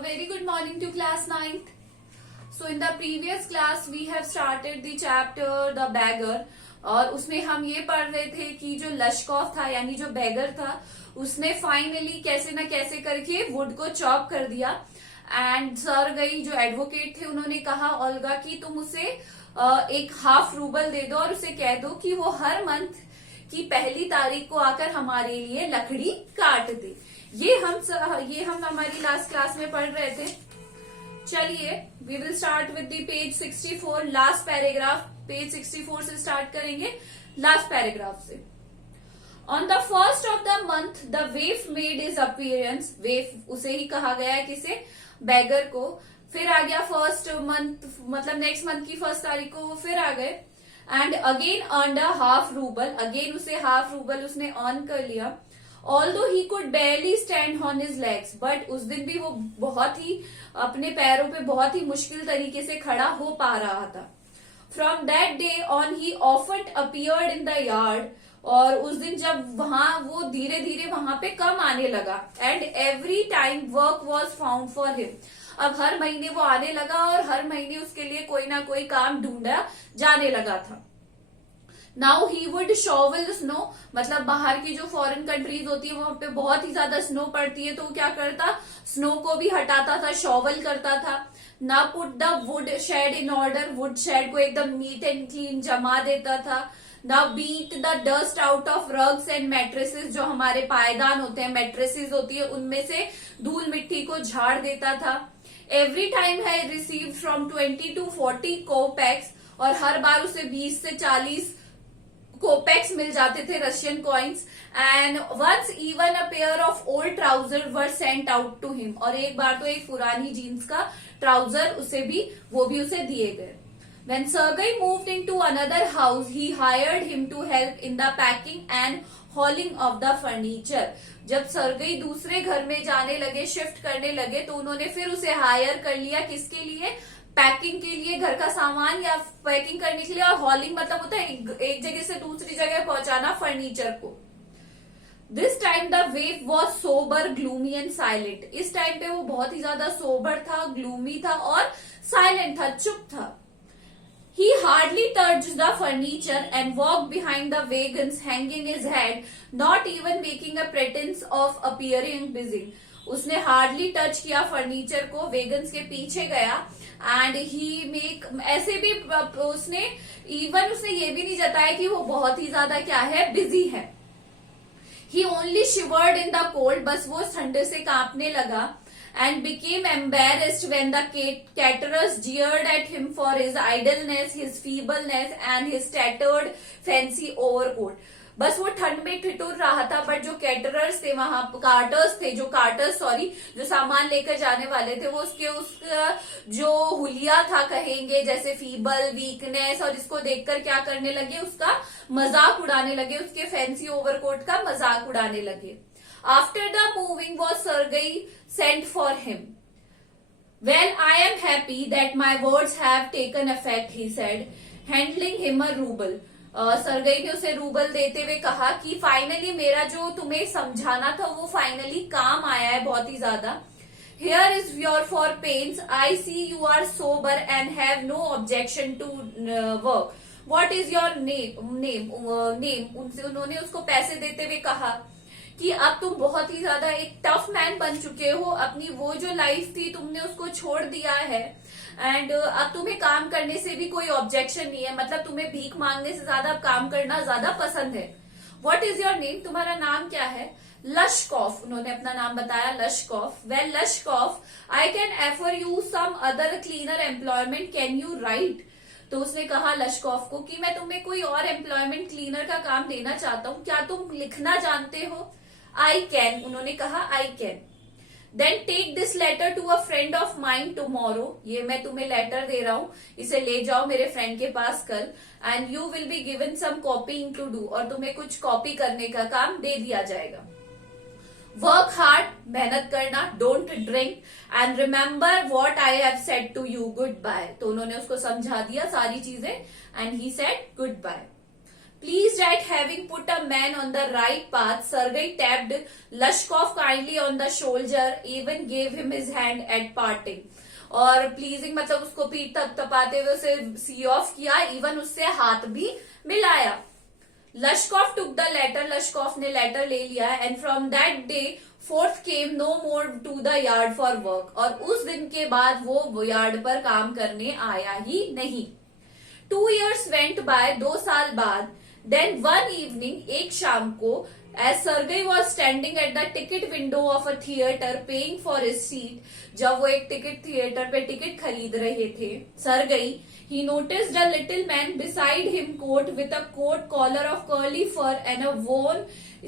A very good morning to class 9th. So in the previous class we have started the chapter The Beggar और उसमें हम ये पढ़ रहे थे कि जो लश्कॉफ था यानी जो बेगर था उसने फाइनली कैसे ना कैसे करके वुड को चॉप कर दिया एंड सर गई जो एडवोकेट थे उन्होंने कहा ओल्गा कि तुम उसे एक हाफ रूबल दे दो और उसे कह दो कि वो हर मंथ की पहली तारीख को आकर हमारे लिए लकड़ी काट दे। ये हम हमारी लास्ट क्लास में पढ़ रहे थे। चलिए we will start with the page 64 last paragraph. Page 64 से स्टार्ट करेंगे लास्ट पैराग्राफ से। On the first of the month the waif made his appearance. Waif उसे ही कहा गया है किसे, बेगर को। फिर आ गया फर्स्ट मंथ मतलब नेक्स्ट मंथ की फर्स्ट तारीख को वो फिर आ गए and again earn a half rouble. Again उसे हाफ रूबल उसने अर्न कर लिया। Although he could बेयरली stand on his legs, but उस दिन भी वो बहुत ही अपने पैरों पे बहुत ही मुश्किल तरीके से खड़ा हो पा रहा था। From that day on he often appeared in the yard. और उस दिन जब वहां वो धीरे धीरे वहां पे कम आने लगा and every time work was found for him. अब हर महीने वो आने लगा और हर महीने उसके लिए कोई ना कोई काम ढूंढा जाने लगा था। Now he would shovel snow, मतलब बाहर की जो फॉरेन कंट्रीज होती है वहां पे बहुत ही ज्यादा स्नो पड़ती है तो वो क्या करता, स्नो को भी हटाता था, शॉवल करता था। ना put the wood shed in order, wood shed को एकदम नीट एंड क्लीन जमा देता था। ना beat the dust out of rugs and mattresses, जो हमारे पायदान होते हैं, मैट्रेसेस होती है, उनमें से धूल मिट्टी को झाड़ देता था। एवरी टाइम है रिसीव फ्रॉम 20 to 40 कोपेक्स, और हर बार उसे 20 से 40 कोपेक्स मिल जाते थे, Russian coins. And once even a pair of old trouser were sent out to him, और एक बार तो एक पुरानी जीन्स का ट्राउजर उसे भी दिए गए। When Sergei moved into another house, he hired him to help in the packing and hauling of the furniture. जब सर्गई दूसरे घर में जाने लगे, शिफ्ट करने लगे, तो उन्होंने फिर उसे हायर कर लिया। किसके लिए? पैकिंग के लिए, घर का सामान या पैकिंग करने के लिए। और हॉलिंग मतलब होता है एक जगह से दूसरी जगह पहुंचाना फर्नीचर को। This time the wave was sober gloomy and silent. इस टाइम पे वो बहुत ही ज्यादा सोबर था, ग्लूमी था और साइलेंट था, चुप था। He hardly touched the furniture and walked behind the wagons, hanging his head, not even making a pretense of appearing busy. उसने हार्डली टच किया फर्नीचर को, वेगन्स के पीछे गया एंड ही मेक ऐसे भी उसने ये भी नहीं जताया कि वो बहुत ही ज्यादा क्या है, बिजी है। He only shivered in the cold, बस वो ठंड से कांपने लगा। And became embarrassed when the caterers jeered at him for his idleness, his feebleness and his tattered fancy overcoat. बस वो ठंड में ठिठुर रहा था, बट जो कैटरर्स थे वहां, जो सामान लेकर जाने वाले थे, वो उसका जो हुलिया था कहेंगे, जैसे फीबल, वीकनेस, और इसको देखकर क्या करने लगे, उसका मजाक उड़ाने लगे, उसके फैंसी ओवरकोट का मजाक उड़ाने लगे। After the moving was Sergei sent for him. Well, I am happy that my words have taken effect, he said, handing him a ruble. सर्गई ने उसे रूबल देते हुए कहा कि फाइनली मेरा जो तुम्हें समझाना था वो फाइनली काम आया है बहुत ही ज्यादा। Here is your for pains. I see you are sober and have no objection to work. What is your name? उन्होंने उसको पैसे देते हुए कहा कि अब तुम बहुत ही ज्यादा एक टफ मैन बन चुके हो, अपनी वो जो लाइफ थी तुमने उसको छोड़ दिया है एंड अब तुम्हें काम करने से भी कोई ऑब्जेक्शन नहीं है, मतलब तुम्हें भीख मांगने से ज्यादा अब काम करना ज्यादा पसंद है। What is your name? तुम्हारा नाम क्या है? लश्कॉफ, उन्होंने अपना नाम बताया, Lushkoff. Well Lushkoff, I can offer you some other cleaner employment, can you write? तो उसने कहा लश्कॉफ को कि मैं तुम्हें कोई और एम्प्लॉयमेंट क्लीनर का काम देना चाहता हूँ, क्या तुम लिखना जानते हो? आई कैन, उन्होंने कहा I can. Then take this letter to a friend of mind tomorrow, ये मैं तुम्हें लेटर दे रहा हूँ, इसे ले जाओ मेरे फ्रेंड के पास कल। And you will be given some copying to do, और तुम्हें कुछ कॉपी करने का काम दे दिया जाएगा। वर्क हार्ड, मेहनत करना, don't drink and remember what I have said to you, good bye. तो उन्होंने उसको समझा दिया सारी चीजें and he said good bye. Pleased at having put a man on the right path, Sergei tapped Lushkov kindly on the shoulder, even gave him his hand at parting. और pleasing मतलब उसको पीठ थपथपाते हुए उसे सी ऑफ किया, even उससे हाथ भी मिलाया. लश्कॉफ टुक द लेटर, लश्कॉफ ने लेटर ले लिया. And from that day forth came no more to the yard for work. और उस दिन के बाद वो यार्ड पर काम करने आया ही नहीं. 2 years वेंट बाय, 2 साल बाद. देन वन इवनिंग, एक शाम को, as Sergei was standing at the ticket window of a theatre paying for his seat. जब वो एक टिकट थिएटर पे टिकट खरीद रहे थे, सर्गई, he noticed a little man beside him, coat with a coat collar of curly fur and a worn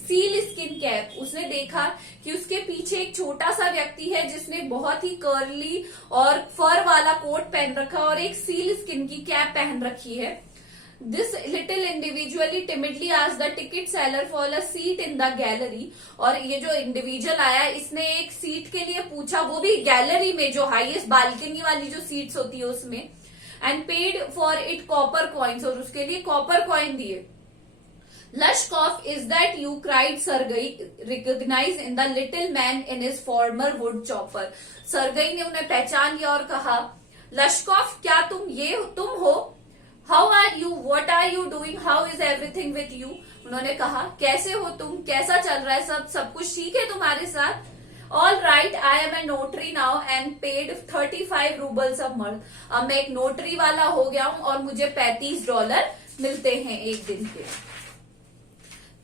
seal skin cap. उसने देखा कि उसके पीछे एक छोटा सा व्यक्ति है जिसने बहुत ही कर्ली और फर वाला कोट पहन रखा और एक सील स्किन की कैप पहन रखी है. This little individually timidly asked the ticket seller for a seat in the gallery. और ये जो इंडिविजुअल आया, इसने एक सीट के लिए पूछा, वो भी गैलरी में, जो हाईएस्ट बालकनी वाली जो सीट्स होती है उसमें. And paid for it copper coins, और उसके लिए कॉपर कॉइन दिए. Lushkov, is that you? cried Sergei, recognized in the little man in his former wood chopper. Sergei ने उन्हें पहचान लिया और कहा, Lushkov, क्या तुम हो? How are you? What are you doing? How is everything with you? उन्होंने कहा, कैसे हो तुम, कैसा चल रहा है सब कुछ ठीक है तुम्हारे साथ? All right, I am a notary now and paid 35 rubles a month. अब मैं एक नोटरी वाला हो गया हूं और मुझे $35 मिलते हैं एक दिन के.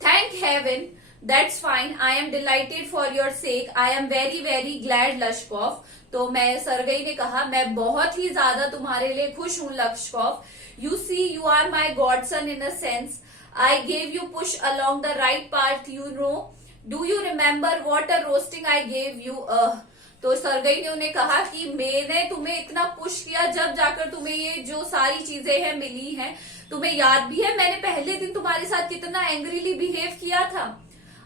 Thank heaven, that's fine. I am delighted for your sake. I am very very glad, Lushkov. तो मैं, सर्गई ने कहा, मैं बहुत ही ज्यादा तुम्हारे लिए खुश हूं Lushkov. You see, you are my godson in a sense. I gave you push along the right path, you know. Do you remember what a roasting I gave you? तो सर्गई ने उन्हें कहा कि मैंने तुम्हें इतना पुश किया, जब जाकर तुम्हें ये जो सारी चीजें हैं मिली हैं. तुम्हें याद भी है मैंने पहले दिन तुम्हारे साथ कितना एंग्रीली बिहेव किया था.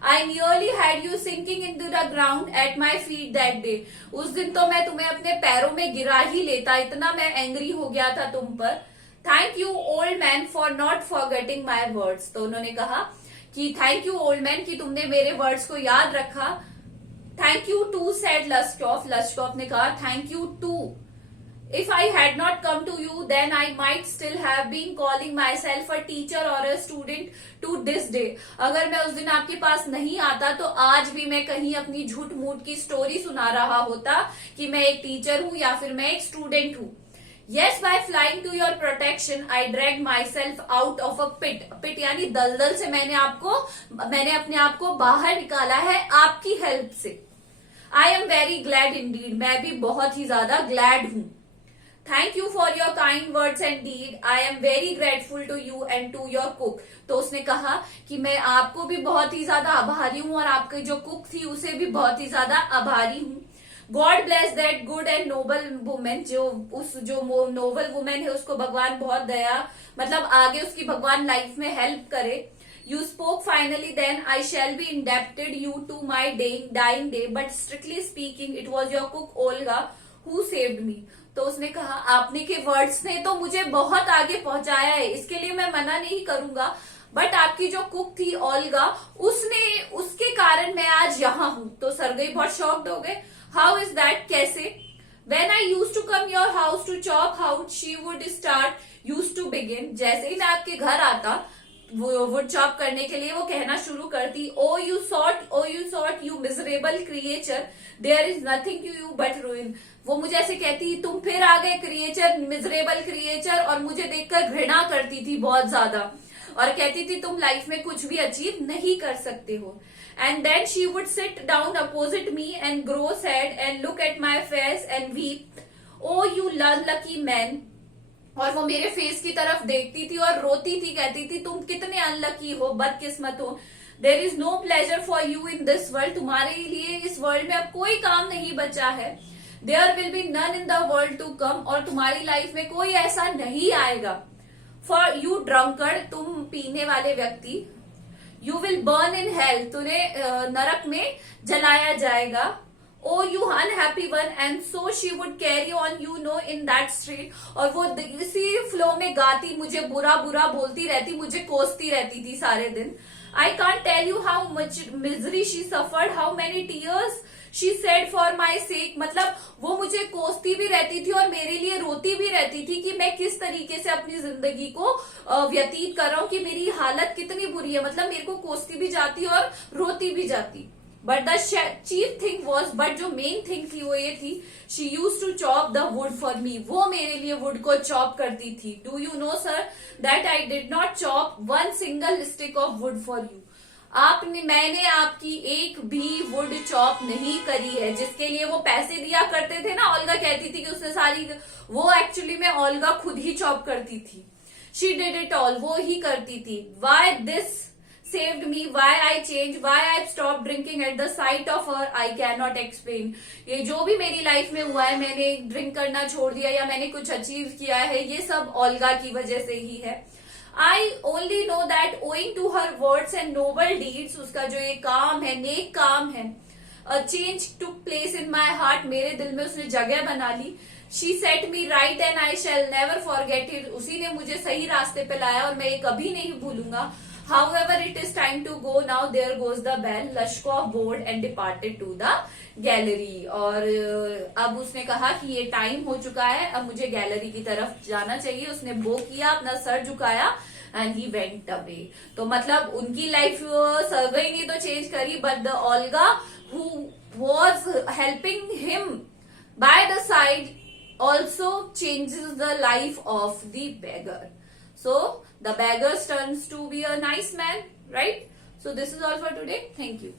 I nearly had you sinking into the ground at my feet that day. उस दिन तो मैं तुम्हें अपने पैरों में गिरा ही लेता, इतना मैं एंग्री हो गया था तुम पर. Thank you old man for not forgetting my words. तो उन्होंने कहा कि थैंक यू ओल्ड मैन कि तुमने मेरे वर्ड्स को याद रखा. Thank you too, said Lushkoff. Lushkoff ने कहा, thank you too. If I had not come to you, then I might still have been calling myself a teacher or a student to this day. अगर मैं उस दिन आपके पास नहीं आता तो आज भी मैं कहीं अपनी झूठ मूठ की स्टोरी सुना रहा होता कि मैं एक टीचर हूँ या फिर मैं एक स्टूडेंट हूँ. Yes, by flying to your protection, I dragged myself out of a pit. Pit यानी दलदल से मैंने अपने आप को बाहर निकाला है आपकी हेल्प से. I am very glad indeed. मैं भी बहुत ही ज्यादा ग्लैड हूँ. Thank you for your kind words and deed. I am very grateful to you and to your cook. तो उसने कहा कि मैं आपको भी बहुत ही ज्यादा आभारी हूँ और आपकी जो कुक थी उसे भी बहुत ही ज्यादा आभारी हूँ. God bless that good and noble women. जो नोबल वुमेन है उसको भगवान बहुत दया, मतलब आगे उसकी भगवान लाइफ में हेल्प करे. You spoke finally, then I shall be indebted you to my dying day, but strictly speaking it was your cook Olga who saved me. तो उसने कहा, आपने के वर्ड्स ने तो मुझे बहुत आगे पहुंचाया है, इसके लिए मैं मना नहीं करूंगा, बट आपकी जो कुक थी ओल्गा, उसके कारण मैं आज यहाँ हूं. तो सर्गई बहुत शॉक्ड हो गए. हाउ इज दैट, कैसे? When I used to come your house to chop out, she would start, used to begin. जैसे ही मैं आपके घर आता वुड चॉप करने के लिए वो कहना शुरू करती, oh you sot you miserable creature, there is nothing to you but ruin. वो मुझे ऐसे कहती, तुम फिर आ गए क्रिएचर, मिजरेबल क्रिएचर, और मुझे देखकर घृणा करती थी बहुत ज्यादा और कहती थी तुम लाइफ में कुछ भी अचीव नहीं कर सकते हो. And then she would sit down opposite me and grow sad and look at my face and weep. Oh, you unlucky man. और वो मेरे फेस की तरफ देखती थी और रोती थी, कहती थी तुम कितने अनलकी हो, बदकिस्मत हो. There is no pleasure for you in this world. तुम्हारे लिए इस वर्ल्ड में अब कोई काम नहीं बचा है. There will be none in the world to come. और तुम्हारी लाइफ में कोई ऐसा नहीं आएगा. For you drunkard, तुम पीने वाले व्यक्ति. You will burn in hell. तुम्हें नरक में जलाया जाएगा. Oh you unhappy one, and so she would carry on in that street. और वो इसी फ्लो में गाती, मुझे बुरा बुरा बोलती रहती, मुझे कोसती रहती थी सारे दिन। I can't tell you how much misery she suffered, how many tears she shed for my sake. मतलब वो मुझे कोसती भी रहती थी और मेरे लिए रोती भी रहती थी कि मैं किस तरीके से अपनी जिंदगी को व्यतीत कर रहा हूँ, कि मेरी हालत कितनी बुरी है। मतलब मेरे को कोसती भी जाती और रोती भी जाती। But the chief thing was, but जो मेन थिंग थी वो ये थी, she use to chop the wood for me. वो मेरे लिए वुड को चॉप करती थी। Do you know sir that I did not chop one single stick of wood for you. मैंने आपकी एक भी वुड चॉप नहीं करी है। जिसके लिए वो पैसे दिया करते थे ना, ओल्गा कहती थी कि उसने सारी, वो एक्चुअली में ओल्गा खुद ही चॉप करती थी। शी डिड इट ऑल, वो ही करती थी। Why this saved me, why I changed, why I stopped drinking at the sight of her, I cannot explain। ये जो भी मेरी लाइफ में हुआ है, मैंने ड्रिंक करना छोड़ दिया या मैंने कुछ अचीव किया है, ये सब ओल्गा की वजह से ही है। I only know that owing to her words and noble deeds, उसका जो ये काम है, नेक काम है, a change took place in my heart, मेरे दिल में उसने जगह बना ली। She set me right and I shall never forget it, उसी ने मुझे सही रास्ते पे लाया और मैं ये कभी नहीं भूलूंगा। However, it is time to go now. There goes the bell. Lashkov bowed and departed to the gallery। और अब उसने कहा कि ये टाइम हो चुका है, अब मुझे गैलरी की तरफ जाना चाहिए। उसने बो किया, अपना सर झुकाया एंड ही वेंट अवे। तो मतलब उनकी लाइफ सर्वे नहीं तो चेंज करी, but the Olga who was helping him by the side also changes the life of the beggar। So the beggar turns to be a nice man, right? So this is all for today. Thank you.